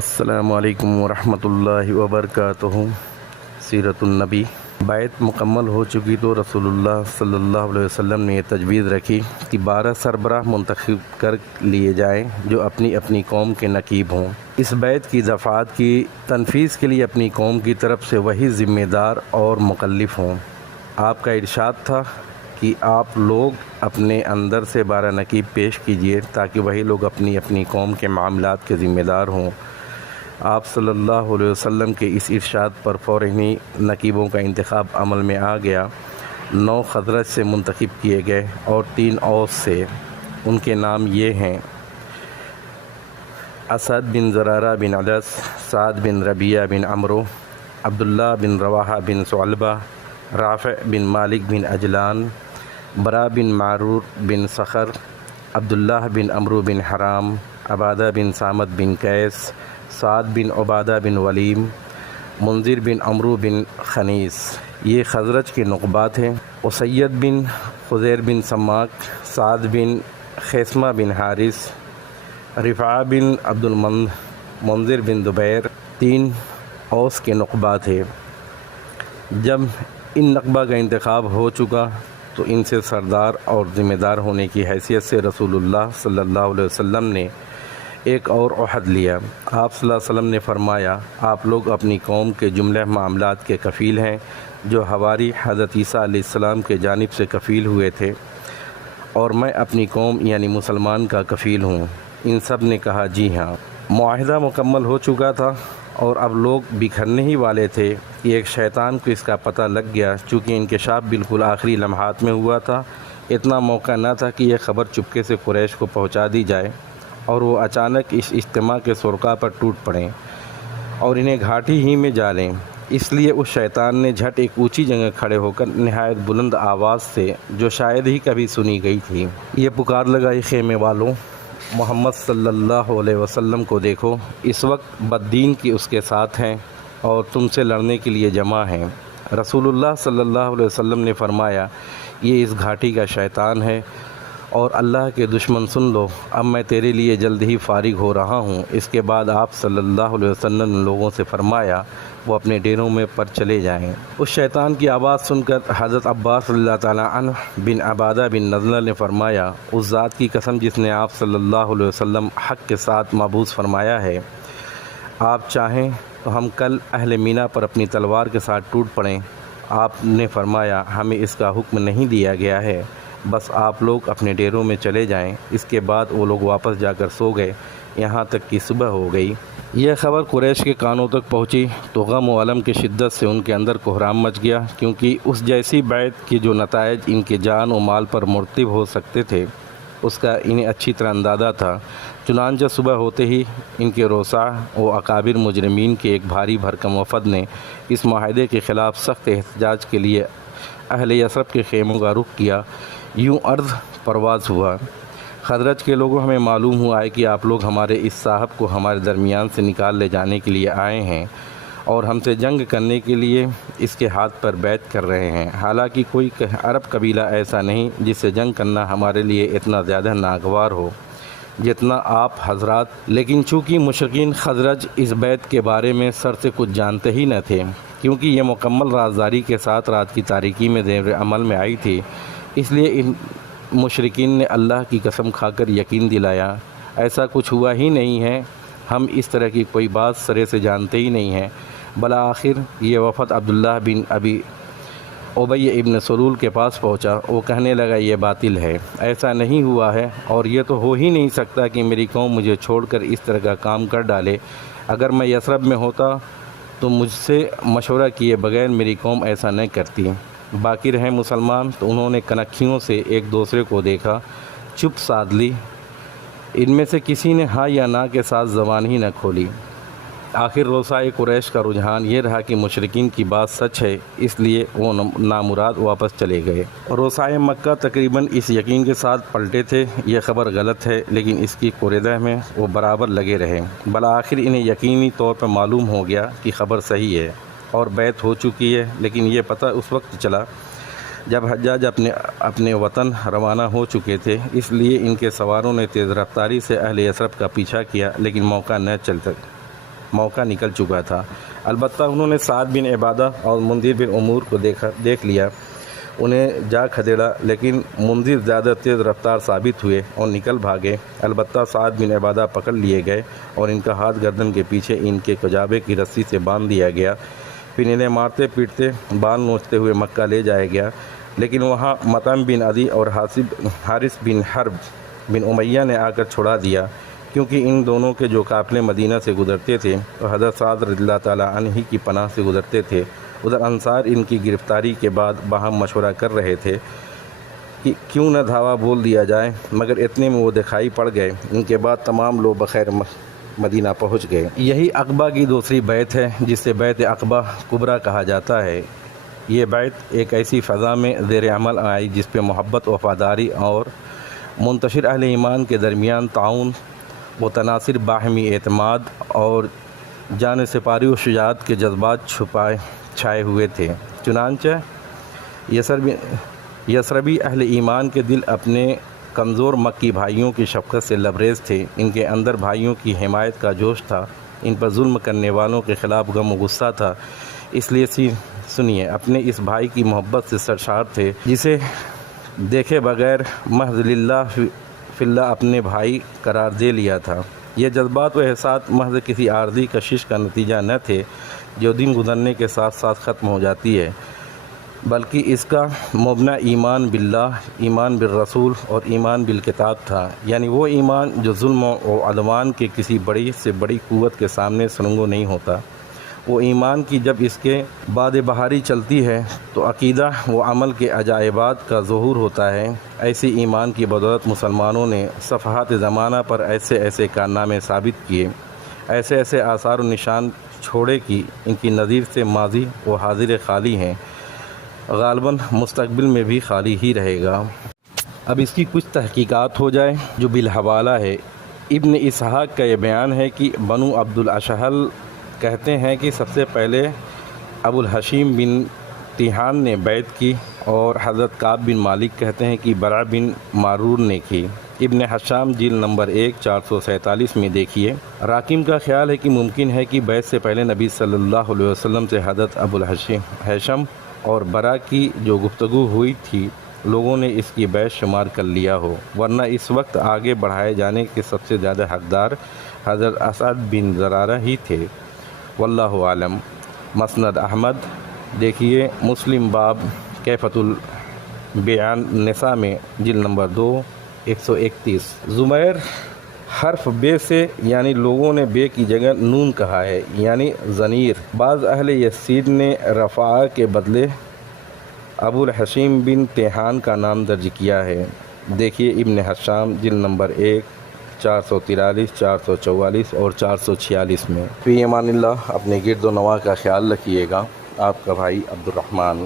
السلام علیکم ورحمۃ اللہ وبرکاتہ۔ سیرت النبی۔ بیعت مکمل ہو چکی تو رسول اللہ صلی اللہ علیہ وسلم نے یہ تجویز رکھی کہ 12 سربراہ منتخب کر لیے جائیں جو اپنی اپنی قوم کے نقیب ہوں۔ اس بیعت کی دفعات کی تنفیذ کے لیے اپنی قوم کی طرف سے وہی ذمہ دار اور مکلف ہوں۔ آپ کا ارشاد تھا کہ آپ لوگ اپنے اندر سے 12 نقیب پیش کیجئے تاکہ وہی لوگ اپنی اپنی قوم کے معاملات کے ذمہ دار ہوں۔ آپ صلی اللہ علیہ وسلم کے اس ارشاد پر فوراً ہی نقیبوں کا انتخاب عمل میں آ گیا۔ 9 خزرج سے منتخب کیے گئے اور 3 اوس سے۔ ان کے نام یہ ہیں: اسد بن زرارہ بن عدس، سعد بن ربیعہ بن عمرو، عبداللہ بن رواحہ بن ثعلبہ، رافع بن مالک بن عجلان، برا بن معرور بن صخر، عبداللہ بن عمرو بن حرام، عبادہ بن صامت بن قیس، سعد بن عبادہ بن ولیم، منذر بن عمرو بن خنیس۔ یہ خزرج کے نقبات ہیں۔ اسید بن خزیر بن سماک، سعد بن خیثمہ بن حارث، رفعہ بن عبد المنذر بن دبیر 3 اوس کے نقبات ہیں۔ جب ان نقبہ کا انتخاب ہو چکا تو ان سے سردار اور ذمہ دار ہونے کی حیثیت سے رسول اللہ صلی اللہ علیہ وسلم نے ایک اور عہد لیا۔ آپ صلی اللہ علیہ وسلم نے فرمایا: آپ لوگ اپنی قوم کے جملہ معاملات کے کفیل ہیں جو حواری حضرت عیسیٰ علیہ السلام کے جانب سے کفیل ہوئے تھے، اور میں اپنی قوم یعنی مسلمان کا کفیل ہوں۔ ان سب نے کہا: جی ہاں۔ معاہدہ مکمل ہو چکا تھا اور اب لوگ بکھرنے ہی والے تھے کہ ایک شیطان کو اس کا پتہ لگ گیا۔ چونکہ انکشاف بالکل آخری لمحات میں ہوا تھا، اتنا موقع نہ تھا کہ یہ خبر چپکے سے قریش کو پہنچا دی جائے اور وہ اچانک اس اجتماع کے سرقہ پر ٹوٹ پڑیں اور انہیں گھاٹی ہی میں جا لیں۔ اس لیے اس شیطان نے جھٹ ایک اونچی جگہ کھڑے ہو کر نہایت بلند آواز سے، جو شاید ہی کبھی سنی گئی تھی، یہ پکار لگائی: خیمے والوں، محمد صلی اللہ علیہ وسلم کو دیکھو، اس وقت بددین کی اس کے ساتھ ہیں اور تم سے لڑنے کے لیے جمع ہیں۔ رسول اللہ صلی اللہ علیہ وسلم نے فرمایا: یہ اس گھاٹی کا شیطان ہے، اور اللہ کے دشمن سن لو، اب میں تیرے لیے جلد ہی فارغ ہو رہا ہوں۔ اس کے بعد آپ صلی اللہ علیہ وسلم نے لوگوں سے فرمایا وہ اپنے ڈیروں میں پر چلے جائیں۔ اس شیطان کی آواز سن کر حضرت عباس رضی اللہ تعالیٰ عنہ بن عبادہ بن نضلہ نے فرمایا: اس ذات کی قسم جس نے آپ صلی اللہ علیہ وسلم حق کے ساتھ مبعوث فرمایا ہے، آپ چاہیں تو ہم کل اہل مینا پر اپنی تلوار کے ساتھ ٹوٹ پڑیں۔ آپ نے فرمایا: ہمیں اس کا حکم نہیں دیا گیا ہے، بس آپ لوگ اپنے ڈیروں میں چلے جائیں۔ اس کے بعد وہ لوگ واپس جا کر سو گئے یہاں تک کہ صبح ہو گئی۔ یہ خبر قریش کے کانوں تک پہنچی تو غم و الم کی شدت سے ان کے اندر کوہرام مچ گیا، کیونکہ اس جیسی بیعت کے جو نتائج ان کے جان و مال پر مرتب ہو سکتے تھے اس کا انہیں اچھی طرح اندازہ تھا۔ چنانچہ صبح ہوتے ہی ان کے رؤساء و اکابر مجرمین کے ایک بھاری بھرکم وفد نے اس معاہدے کے خلاف سخت احتجاج کے لیے اہل یثرب کے خیموں کا رخ کیا۔ یوں عرض پرواز ہوا: خزرج کے لوگوں، ہمیں معلوم ہوا ہے کہ آپ لوگ ہمارے اس صاحب کو ہمارے درمیان سے نکال لے جانے کے لیے آئے ہیں اور ہم سے جنگ کرنے کے لیے اس کے ہاتھ پر بیعت کر رہے ہیں۔ حالانکہ کوئی عرب قبیلہ ایسا نہیں جس سے جنگ کرنا ہمارے لیے اتنا زیادہ ناگوار ہو جتنا آپ حضرات، لیکن چونکہ مشرکین خزرج اس بیعت کے بارے میں سر سے کچھ جانتے ہی نہ تھے، کیونکہ یہ مکمل رازداری کے ساتھ رات کی تاریکی میں زیر عمل میں آئی تھی، اس لیے ان مشرکین نے اللہ کی قسم کھا کر یقین دلایا: ایسا کچھ ہوا ہی نہیں ہے، ہم اس طرح کی کوئی بات سرے سے جانتے ہی نہیں ہیں۔ بالآخر یہ وفد عبداللہ بن ابی ابی ابن سلول کے پاس پہنچا۔ وہ کہنے لگا: یہ باطل ہے، ایسا نہیں ہوا ہے، اور یہ تو ہو ہی نہیں سکتا کہ میری قوم مجھے چھوڑ کر اس طرح کا کام کر ڈالے۔ اگر میں یثرب میں ہوتا تو مجھ سے مشورہ کیے بغیر میری قوم ایسا نہ کرتی۔ باقی رہے مسلمان تو انہوں نے کنکھیوں سے ایک دوسرے کو دیکھا، چپ سادھ لی۔ ان میں سے کسی نے ہاں یا نا کے ساتھ زبان ہی نہ کھولی۔ آخر رؤسائے قریش کا رجحان یہ رہا کہ مشرکین کی بات سچ ہے، اس لیے وہ نامراد واپس چلے گئے۔ رؤسائے مکہ تقریباً اس یقین کے ساتھ پلٹے تھے یہ خبر غلط ہے، لیکن اس کی کوریدہ میں وہ برابر لگے رہے۔ بالآخر انہیں یقینی طور پر معلوم ہو گیا کہ خبر صحیح ہے اور بیعت ہو چکی ہے، لیکن یہ پتہ اس وقت چلا جب حجاج اپنے وطن روانہ ہو چکے تھے۔ اس لیے ان کے سواروں نے تیز رفتاری سے اہل یثرب کا پیچھا کیا، لیکن موقع نہ موقع نکل چکا تھا۔ البتہ انہوں نے سعد بن عبادہ اور منذر بن عمور کو دیکھ لیا، انہیں جا کھدیڑا، لیکن منذر زیادہ تیز رفتار ثابت ہوئے اور نکل بھاگے۔ البتہ سعد بن عبادہ پکڑ لیے گئے اور ان کا ہاتھ گردن کے پیچھے ان کے کجابے کی رسی سے باندھ دیا گیا، پھر انہیں مارتے پیٹتے بال نوچتے ہوئے مکہ لے جایا گیا، لیکن وہاں مطعم بن عدی اور حارث بن حرب بن امیہ نے آ کر چھڑا دیا، کیونکہ ان دونوں کے جو قافلے مدینہ سے گزرتے تھے اور حضرت سعد رضی اللہ تعالیٰ عنہ کی پناہ سے گزرتے تھے۔ ادھر انصار ان کی گرفتاری کے بعد باہم مشورہ کر رہے تھے کہ کیوں نہ دھاوا بول دیا جائے، مگر اتنے میں وہ دکھائی پڑ گئے۔ ان کے بعد تمام لوگ بخیر مدینہ پہنچ گئے۔ یہی عقبہ کی دوسری بیعت ہے جس سے بیعت عقبہ کبریٰ کہا جاتا ہے۔ یہ بیعت ایک ایسی فضا میں زیر عمل آئی جس پہ محبت، وفاداری اور منتشر اہل ایمان کے درمیان تعاون، متناصر باہمی اعتماد اور جان سپاری و شجاعت کے جذبات چھائے ہوئے تھے۔ چنانچہ یثربی اہل ایمان کے دل اپنے کمزور مکی بھائیوں کی شفقت سے لبریز تھے، ان کے اندر بھائیوں کی حمایت کا جوش تھا، ان پر ظلم کرنے والوں کے خلاف غم و غصہ تھا، اس لیے سنیے اپنے اس بھائی کی محبت سے سرشار تھے جسے دیکھے بغیر محض للہ فی اللہ اپنے بھائی قرار دے لیا تھا۔ یہ جذبات و احساسات محض کسی عارضی کشش کا نتیجہ نہ تھے جو دن گزرنے کے ساتھ ساتھ ختم ہو جاتی ہے، بلکہ اس کا مبنی ایمان باللہ، ایمان بالرسول اور ایمان بالکتاب تھا، یعنی وہ ایمان جو ظلم و عدوان کے کسی بڑی سے بڑی قوت کے سامنے سرنگو نہیں ہوتا، وہ ایمان کی جب اس کے باد بہاری چلتی ہے تو عقیدہ و عمل کے عجائبات کا ظہور ہوتا ہے۔ ایسی ایمان کی بدولت مسلمانوں نے صفحات زمانہ پر ایسے ایسے کارنامے ثابت کیے، ایسے ایسے آثار و نشان چھوڑے کہ ان کی نظیر سے ماضی و حاضر خالی ہیں، غالباً مستقبل میں بھی خالی ہی رہے گا۔ اب اس کی کچھ تحقیقات ہو جائے جو بالحوالہ ہے۔ ابن اسحاق کا یہ بیان ہے کہ بنو عبد الاشہل کہتے ہیں کہ سب سے پہلے ابو الحشیم بن تیہان نے بیعت کی، اور حضرت کعب بن مالک کہتے ہیں کہ برع بن معرور نے کی۔ ابن حشام جلد نمبر 1 447 میں دیکھیے۔ راکم کا خیال ہے کہ ممکن ہے کہ بیعت سے پہلے نبی صلی اللہ علیہ وسلم سے حضرت ابو الحشم اور برع کی جو گفتگو ہوئی تھی لوگوں نے اس کی بیعت شمار کر لیا ہو، ورنہ اس وقت آگے بڑھائے جانے کے سب سے زیادہ حقدار حضرت اسعد بن زرارہ ہی تھے، واللہ عالم۔ مسند احمد دیکھیے، مسلم باب کیفۃ البیعان نساء میں جلد نمبر 2 131۔ زمیر حرف بے سے، یعنی لوگوں نے بے کی جگہ نون کہا ہے، یعنی ضمیر۔ بعض اہل یزید نے رفع کے بدلے ابو الحشیم بن تیہان کا نام درج کیا ہے، دیکھیے ابن حشام جلد نمبر 1 443 444 اور 446 میں۔ فی امان اللہ، اپنے گرد و نواح کا خیال رکھیے گا۔ آپ کا بھائی عبد الرحمن۔